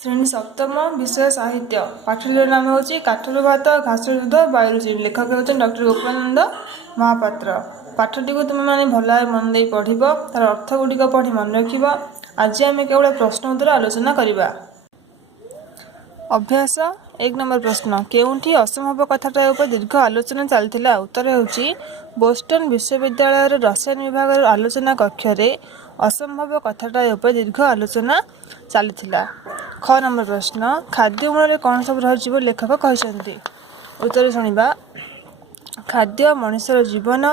ଶ୍ରେଣୀ ସପ୍ତମ ବିଷୟ ସାହିତ୍ୟ ପାଠଟିର ନାମ ହେଉଛି କାଠରୁ ଭାତ ଘାସରୁ ଦୁଧ ବାୟୁରୁ ଚିନି। ଲେଖକ ହେଉଛନ୍ତି ଡକ୍ଟର ଗୋପାଳନନ୍ଦ ମହାପାତ୍ର। ପାଠଟିକୁ ତୁମେମାନେ ଭଲ ଭାବେ ମନ ଦେଇ ପଢ଼ିବ, ତାର ଅର୍ଥ ଗୁଡ଼ିକ ପଢ଼ି ମନେ ରଖିବ। ଆଜି ଆମେ କେବଳ ପ୍ରଶ୍ନ ଉତ୍ତର ଆଲୋଚନା କରିବା। ଅଭ୍ୟାସ 1 ନମ୍ବର ପ୍ରଶ୍ନ, କେଉଁଠି ଅସମ୍ଭବ କଥାଟା ଉପରେ ଦୀର୍ଘ ଆଲୋଚନା ଚାଲିଥିଲା? ଉତ୍ତର ହେଉଛି ବୋଷ୍ଟନ ବିଶ୍ୱବିଦ୍ୟାଳୟର ରସାୟନ ବିଭାଗର ଆଲୋଚନା କକ୍ଷରେ ଅସମ୍ଭବ କଥାଟା ଉପରେ ଦୀର୍ଘ ଆଲୋଚନା ଚାଲିଥିଲା। ଖ ନମ୍ବର ପ୍ରଶ୍ନ, ଖାଦ୍ୟ ମୂଳରେ କ'ଣ ସବୁ ରହିଛି ବୋଲି ଲେଖକ କହିଛନ୍ତି? ଉତ୍ତର ଶୁଣିବା। ଖାଦ୍ୟ ମଣିଷର ଜୀବନ,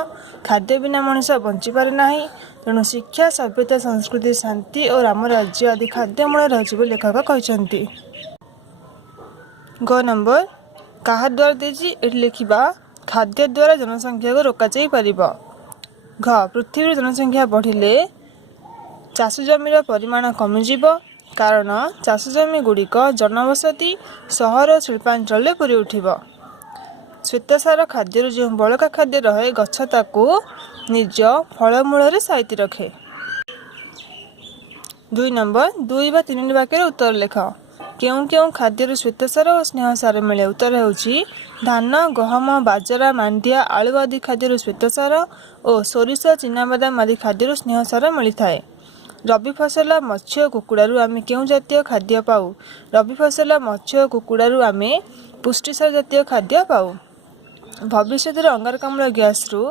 ଖାଦ୍ୟ ବିନା ମଣିଷ ବଞ୍ଚିପାରେ ନାହିଁ। ତେଣୁ ଶିକ୍ଷା, ସଭ୍ୟତା, ସଂସ୍କୃତି, ଶାନ୍ତି ଓ ରାମରାଜ୍ୟ ଆଦି ଖାଦ୍ୟ ମୂଳରେ ରହିଛି ବୋଲି ଲେଖକ କହିଛନ୍ତି। ଗ ନମ୍ବର, କାହା ଦ୍ୱାରା ଦେଇଛି? ଏଠି ଲେଖିବା ଖାଦ୍ୟ ଦ୍ୱାରା ଜନସଂଖ୍ୟାକୁ ରୋକାଯାଇ ପାରିବ। ଘ, ପୃଥିବୀର ଜନସଂଖ୍ୟା ବଢ଼ିଲେ ଚାଷ ଜମିର ପରିମାଣ କମିଯିବ, କାରଣ ଚାଷ ଜମି ଗୁଡ଼ିକ ଜନବସତି, ସହର ଓ ଶିଳ୍ପାଞ୍ଚଳରେ ପୂରି ଉଠିବ। ଶ୍ୱେତସାର ଖାଦ୍ୟରୁ ଯେଉଁ ବଳକା ଖାଦ୍ୟ ରହେ, ଗଛ ତାକୁ ନିଜ ଫଳମୂଳରେ ସାଇତି ରଖେ। 2 ନମ୍ବର, 2 ବା 3ଟି ବାକ୍ୟରେ ଉତ୍ତର ଲେଖ। କେଉଁ କେଉଁ ଖାଦ୍ୟରୁ ଶ୍ୱେତସାର ଓ ସ୍ନେହସାର ମିଳେ? ଉତ୍ତର ହେଉଛି ଧାନ, ଗହମ, ବାଜରା, ମାଣ୍ଡିଆ, ଆଳୁ ଆଦି ଖାଦ୍ୟରୁ ଶ୍ୱେତସାର ଓ ସୋରିଷ, ଚିନାବାଦାମ ଆଦି ଖାଦ୍ୟରୁ ସ୍ନେହସାର ମିଳିଥାଏ। ରବି ଫସଲ, ମତ୍ସ୍ୟ ଓ କୁକୁଡ଼ାରୁ ଆମେ କେଉଁ ଜାତୀୟ ଖାଦ୍ୟ ପାଉ? ରବି ଫସଲ, ମତ୍ସ୍ୟ ଓ କୁକୁଡ଼ାରୁ ଆମେ ପୁଷ୍ଟିସାର ଜାତୀୟ ଖାଦ୍ୟ ପାଉ। ଭବିଷ୍ୟତରେ ଅଙ୍ଗାରକାମ୍ଳ ଗ୍ୟାସରୁ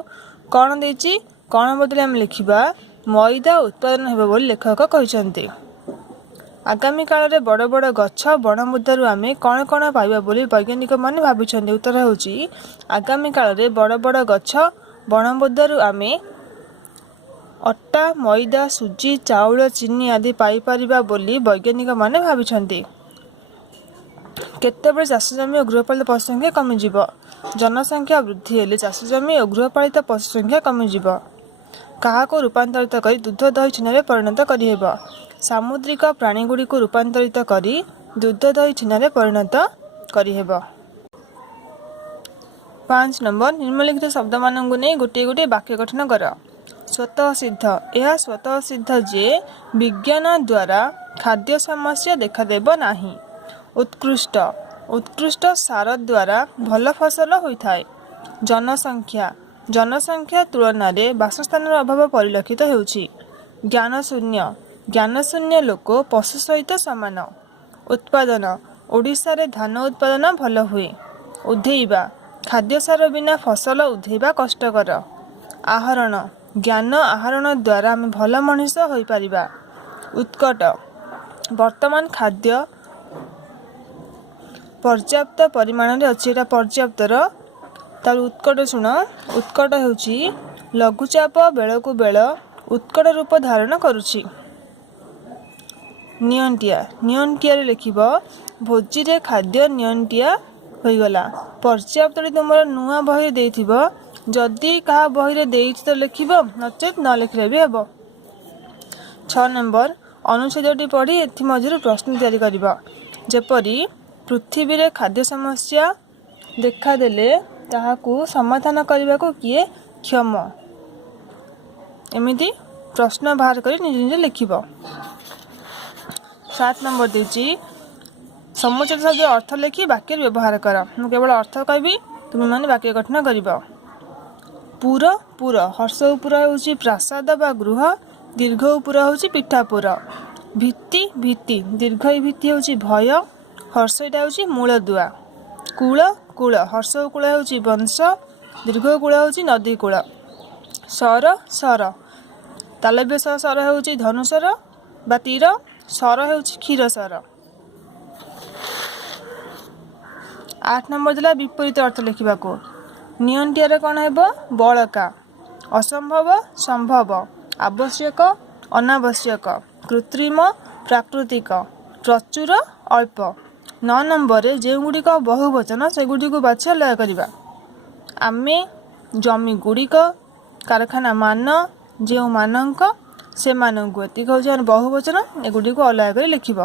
କ'ଣ ଦେଇଛି? କ'ଣ ବଦଳରେ ଆମେ ଲେଖିବା ମଇଦା ଉତ୍ପାଦନ ହେବ ବୋଲି ଲେଖକ କହିଛନ୍ତି। ଆଗାମୀ କାଳରେ ବଡ଼ ବଡ଼ ଗଛ ବଣବୁଦାରୁ ଆମେ କ'ଣ କ'ଣ ପାଇବା ବୋଲି ବୈଜ୍ଞାନିକମାନେ ଭାବିଛନ୍ତି? ଉତ୍ତର ହେଉଛି ଆଗାମୀ କାଳରେ ବଡ଼ ବଡ଼ ଗଛ ବଣବୁଦାରୁ ଆମେ ଅଟା, ମଇଦା, ସୁଜି, ଚାଉଳ, ଚିନି ଆଦି ପାଇପାରିବା ବୋଲି ବୈଜ୍ଞାନିକମାନେ ଭାବିଛନ୍ତି। କେତେବେଳେ ଚାଷ ଜମି ଓ ଗୃହପାଳିତ ପଶୁ ସଂଖ୍ୟା କମିଯିବ? ଜନସଂଖ୍ୟା ବୃଦ୍ଧି ହେଲେ ଚାଷ ଜମି ଓ ଗୃହପାଳିତ ପଶୁ ସଂଖ୍ୟା କମିଯିବ। କାହାକୁ ରୂପାନ୍ତରିତ କରି ଦୁଧ, ଦହି, ଛେନାରେ ପରିଣତ କରିହେବ? ସାମୁଦ୍ରିକ ପ୍ରାଣୀଗୁଡ଼ିକୁ ରୂପାନ୍ତରିତ କରି ଦୁଧ, ଦହି, ଛେନାରେ ପରିଣତ କରିହେବ। 5 ନମ୍ବର, ନିମ୍ନଲିଖିତ ଶବ୍ଦମାନଙ୍କୁ ନେଇ ଗୋଟିଏ ଗୋଟିଏ ବାକ୍ୟ ଗଠନ କର। ସ୍ୱତଃସିଦ୍ଧ, ଏହା ସ୍ୱତଃସିଦ୍ଧ ଯେ ବିଜ୍ଞାନ ଦ୍ୱାରା ଖାଦ୍ୟ ସମସ୍ୟା ଦେଖାଦେବ ନାହିଁ। ଉତ୍କୃଷ୍ଟ, ଉତ୍କୃଷ୍ଟ ସାର ଦ୍ୱାରା ଭଲ ଫସଲ ହୋଇଥାଏ। ଜନସଂଖ୍ୟା, ଜନସଂଖ୍ୟା ତୁଳନାରେ ବାସସ୍ଥାନର ଅଭାବ ପରିଲକ୍ଷିତ ହେଉଛି। ଜ୍ଞାନଶୂନ୍ୟ, ଜ୍ଞାନଶୂନ୍ୟ ଲୋକ ପଶୁ ସହିତ ସମାନ। ଉତ୍ପାଦନ, ଓଡ଼ିଶାରେ ଧାନ ଉତ୍ପାଦନ ଭଲ ହୁଏ। ଉଧେଇବା, ଖାଦ୍ୟସାର ବିନା ଫସଲ ଉଧେଇବା କଷ୍ଟକର। ଆହରଣ, ଜ୍ଞାନ ଆହରଣ ଦ୍ୱାରା ଆମେ ଭଲ ମଣିଷ ହୋଇପାରିବା। ଉତ୍କଟ, ବର୍ତ୍ତମାନ ଖାଦ୍ୟ ପର୍ଯ୍ୟାପ୍ତ ପରିମାଣରେ ଅଛି। ଏଟା ପର୍ଯ୍ୟାପ୍ତର। ତାର ଉତ୍କଟ ଶୁଣ, ଉତ୍କଟ ହେଉଛି ଲଘୁଚାପ ବେଳକୁ ବେଳ ଉତ୍କଟ ରୂପ ଧାରଣ କରୁଛି। ନିଅଣ୍ଟିଆ, ନିଅଣ୍ଟିଆରେ ଲେଖିବ ଭୋଜିରେ ଖାଦ୍ୟ ନିଅଣ୍ଟିଆ ହୋଇଗଲା। ପର୍ଯ୍ୟାପ୍ତଟି ତୁମର ନୂଆ ବହିରେ ଦେଇଥିବ। ଯଦି କାହା ବହିରେ ଦେଇଛି ତ ଲେଖିବ, ନଚେତ୍ ନ ଲେଖିଲେ ବି ହେବ। 6 ନମ୍ବର, ଅନୁଚ୍ଛେଦଟି ପଢ଼ି ଏଥିମଧ୍ୟରୁ ପ୍ରଶ୍ନ ତିଆରି କରିବ। ଯେପରି ପୃଥିବୀରେ ଖାଦ୍ୟ ସମସ୍ୟା ଦେଖାଦେଲେ ତାହାକୁ ସମାଧାନ କରିବାକୁ କିଏ କ୍ଷମ? ଏମିତି ପ୍ରଶ୍ନ ବାହାର କରି ନିଜେ ନିଜେ ଲେଖିବ। 7 ନମ୍ବର ଦେଇଛି ସମୁଚ୍ଚୟ ଶବ୍ଦର ଅର୍ଥ ଲେଖି ବାକ୍ୟରେ ବ୍ୟବହାର କର। ମୁଁ କେବଳ ଅର୍ଥ କହିବି, ତୁମେମାନେ ବାକ୍ୟ ଗଠନ କରିବ। ପୁର, ପୁର ହର୍ଷ ଉପୁର ହେଉଛି ପ୍ରାସାଦ ବା ଗୃହ, ଦୀର୍ଘ ଉପୁର ହେଉଛି ପିଠାପୁର। ଭିତ୍ତି, ଭିତ୍ତି ଦୀର୍ଘ ଭିତ୍ତି ହେଉଛି ଭୟ, ହର୍ଷ ଏଇଟା ହେଉଛି ମୂଳଦୁଆ। କୂଳ, କୂଳ ହର୍ଷ କୂଳ ହେଉଛି ବଂଶ, ଦୀର୍ଘ କୂଳ ହେଉଛି ନଦୀ କୂଳ। ସର, ସର ତାଲବ୍ୟ ସର ହେଉଛି ଧନୁସର ବା ତୀର, ସର ହେଉଛି କ୍ଷୀରସର। 8 ନମ୍ବର ଦେଲା ବିପରୀତ ଅର୍ଥ ଲେଖିବାକୁ। ନିଅଣ୍ଟିଆରେ କ'ଣ ହେବ? ବଳକା, ଅସମ୍ଭବ ସମ୍ଭବ, ଆବଶ୍ୟକ ଅନାବଶ୍ୟକ, କୃତ୍ରିମ ପ୍ରାକୃତିକ, ପ୍ରଚୁର ଅଳ୍ପ। 9 ନମ୍ବରରେ ଯେଉଁଗୁଡ଼ିକ ବହୁବଚନ ସେଗୁଡ଼ିକୁ ବାଛି ଅଲଗା କରିବା। ଆମେ, ଜମି ଗୁଡ଼ିକ, କାରଖାନା ମାନ, ଯେଉଁମାନଙ୍କ, ସେମାନଙ୍କୁ। ଏତିକି ହେଉଛି ବହୁବଚନ। ଏଗୁଡ଼ିକୁ ଅଲଗା କରି ଲେଖିବ।